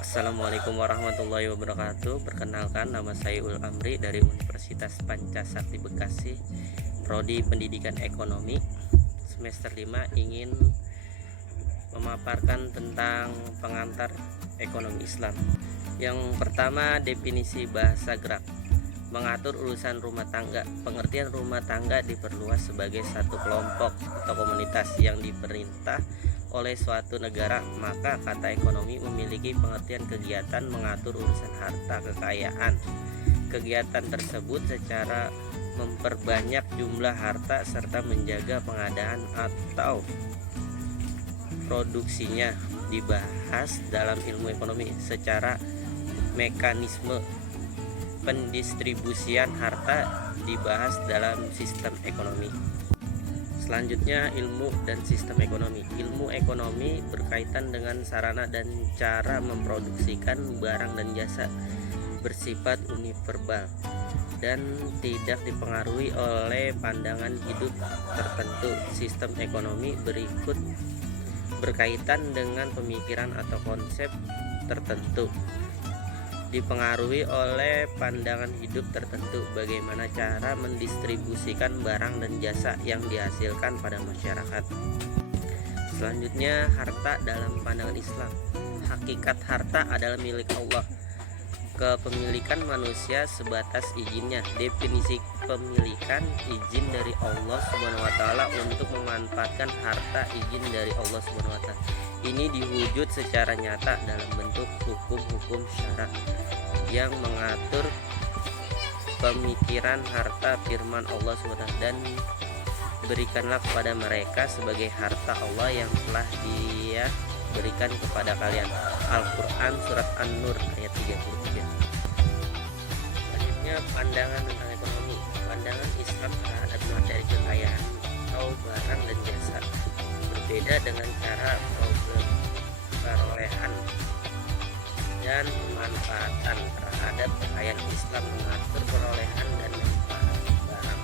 Assalamualaikum warahmatullahi wabarakatuh. Perkenalkan, nama saya Ul Amri dari Universitas Pancasakti Bekasi, Prodi Pendidikan Ekonomi. Semester 5 ingin memaparkan tentang pengantar ekonomi Islam. Yang pertama, definisi bahasa gerak. Mengatur urusan rumah tangga. Pengertian rumah tangga diperluas sebagai satu kelompok atau komunitas yang diperintah oleh suatu negara. Maka kata ekonomi memiliki pengertian kegiatan mengatur urusan harta kekayaan. Kegiatan tersebut secara memperbanyak jumlah harta serta menjaga pengadaan atau produksinya dibahas dalam ilmu ekonomi. Secara mekanisme pendistribusian harta dibahas dalam sistem ekonomi. Selanjutnya, ilmu dan sistem ekonomi. Ilmu ekonomi berkaitan dengan sarana dan cara memproduksikan barang dan jasa, bersifat universal dan tidak dipengaruhi oleh pandangan hidup tertentu. Sistem ekonomi berikut berkaitan dengan pemikiran atau konsep tertentu, dipengaruhi oleh pandangan hidup tertentu, bagaimana cara mendistribusikan barang dan jasa yang dihasilkan pada masyarakat. Selanjutnya, harta dalam pandangan Islam. Hakikat harta adalah milik Allah. Kepemilikan manusia sebatas izinnya. Definisi pemilikan izin dari Allah SWT untuk memanfaatkan harta, izin dari Allah SWT. Ini diwujud secara nyata dalam bentuk hukum-hukum syara yang mengatur pemikiran harta. Firman Allah SWT, dan berikanlah kepada mereka sebagai harta Allah yang telah Dia berikan kepada kalian. Al-Quran Surat An-Nur ayat 33. Selanjutnya, pandangan tentang ekonomi. Pandangan Islam terhadap materi kekayaan atau barang dan jasa berbeda dengan cara perolehan dan pemanfaatan terhadap kekayaan. Islam mengatur perolehan dan manfaat barang,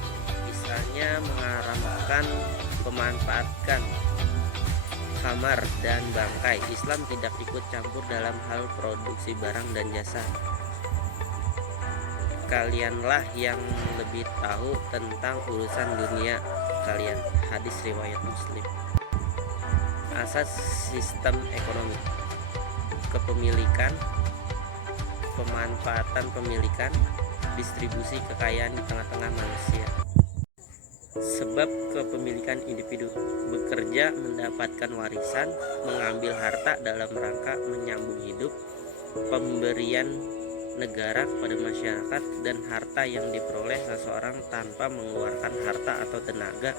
misalnya mengharamkan pemanfaatkan kamar dan bangkai. Islam tidak ikut campur dalam hal produksi barang dan jasa. Kalianlah yang lebih tahu tentang urusan dunia kalian. Hadis riwayat Muslim. Asas sistem ekonomi. Kepemilikan, pemanfaatan pemilikan, distribusi kekayaan di tengah-tengah manusia. Sebab kepemilikan individu, bekerja, mendapatkan warisan, mengambil harta dalam rangka menyambung hidup, pemberian negara kepada masyarakat, dan harta yang diperoleh seseorang tanpa mengeluarkan harta atau tenaga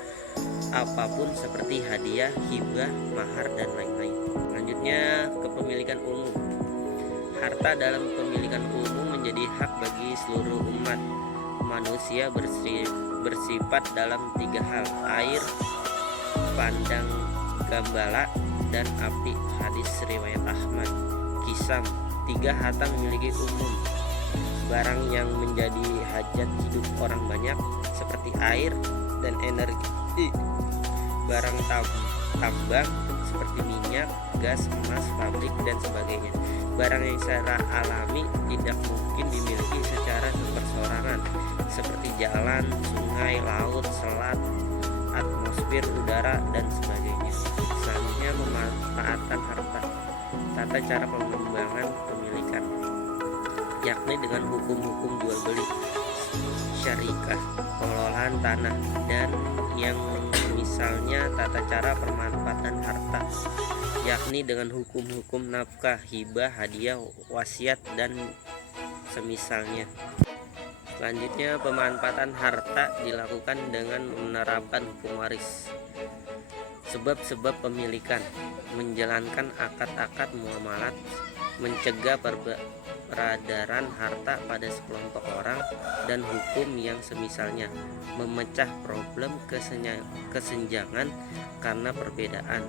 apapun seperti hadiah, hibah, mahar, dan lain-lain. Selanjutnya, kepemilikan umum. Harta dalam pemilikan umum menjadi hak bagi seluruh umat manusia, bersifat dalam 3 hal: air, pandang gambala, dan api. Hadis riwayat Ahmad. Kisam. 3 harta memiliki umum. Barang yang menjadi hajat hidup orang banyak seperti air dan energi. Barang tambang seperti minyak, gas, emas, pabrik, dan sebagainya. Barang yang secara alami tidak mungkin dimiliki secara perseorangan seperti jalan, sungai, laut, selat, atmosfer, udara, dan sebagainya. Selanjutnya, pemanfaatan harta. Tata cara pengembangan pemilikan, yakni dengan hukum-hukum jual beli, syarikah, pengelolaan tanah, dan yang misalnya. Tata cara pemanfaatan harta, yakni dengan hukum-hukum nafkah, hibah, hadiah, wasiat, dan semisalnya. Selanjutnya, pemanfaatan harta dilakukan dengan menerapkan hukum waris. Sebab-sebab pemilikan, menjalankan akad-akad muamalat, mencegah peredaran harta pada sekelompok orang, dan hukum yang semisalnya. Memecah problem kesenjangan karena perbedaan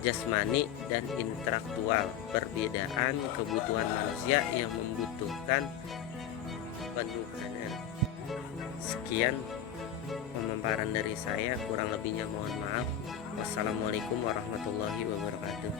jasmani dan intelektual, perbedaan kebutuhan manusia yang membutuhkan penuhanan. Sekian pemaparan dari saya, kurang lebihnya mohon maaf. Wassalamualaikum warahmatullahi wabarakatuh.